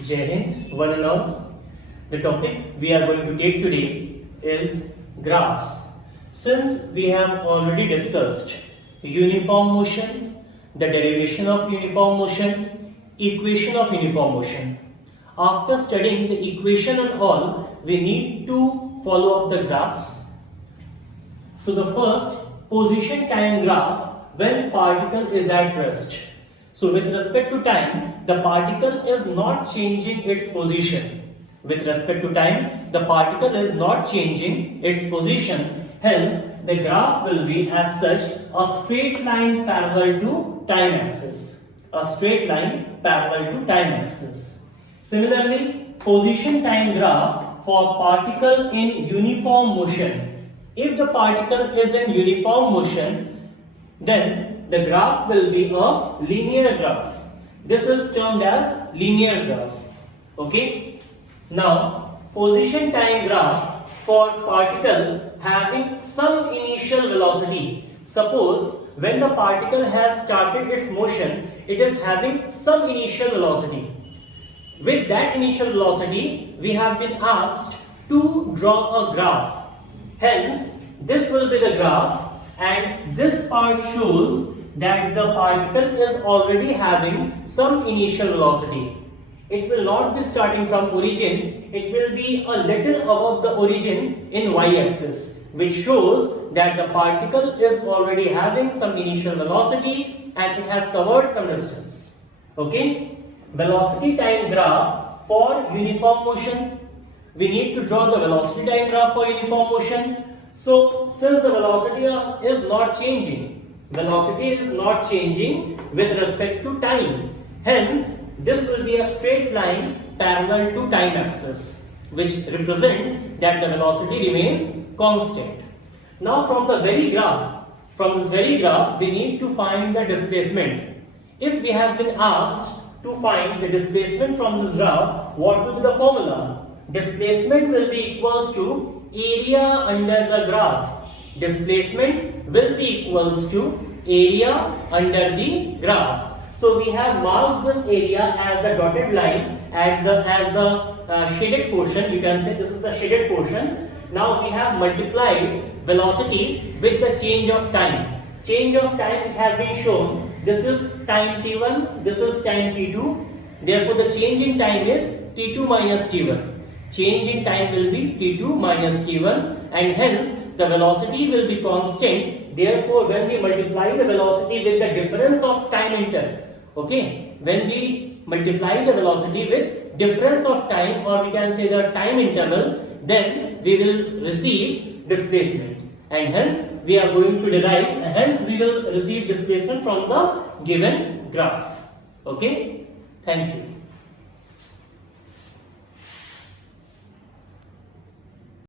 Jai Hind, one and all. The topic we are going to take today is graphs. Since we have already discussed uniform motion, the derivation of uniform motion, equation of uniform motion. After studying the equation and all, we need to follow up the graphs. So the first, position time graph when particle is at rest. So with respect to time, the particle is not changing its position. With respect to time, the particle is not changing its position. Hence, the graph will be as such a straight line parallel to time axis. A straight line parallel to time axis. Similarly, position time graph for particle in uniform motion. If the particle is in uniform motion, then the graph will be a linear graph. This is termed as linear graph. Okay. Now, position time graph for particle having some initial velocity. Suppose when the particle has started its motion, it is having some initial velocity. With that initial velocity, we have been asked to draw a graph. Hence, this will be the graph, and this part shows that the particle is already having some initial velocity. It will not be starting from origin, it will be a little above the origin in y-axis, which shows that the particle is already having some initial velocity and it has covered some distance. Okay? Velocity time graph for uniform motion. We need to draw the velocity time graph for uniform motion. So, since the velocity is not changing with respect to time. Hence, this will be a straight line parallel to time axis, which represents that the velocity remains constant. Now, from this very graph, we need to find the displacement. If we have been asked to find the displacement from this graph, what will be the formula? Displacement will be equals to area under the graph. Displacement will be equals to area under the graph. So we have marked this area as the dotted line as the shaded portion. You can say this is the shaded portion. Now we have multiplied velocity with the change of time. Change of time, it has been shown. This is time t1, this is time t2. Therefore, the change in time is t2 minus t1. Change in time will be t2 minus t1, and hence the velocity will be constant. Therefore, when we multiply the velocity with the difference of time interval, okay, when we multiply the velocity with difference of time, or we can say the time interval, then we will receive displacement, and hence we are going to derive, hence we will receive displacement from the given graph. Okay, thank you.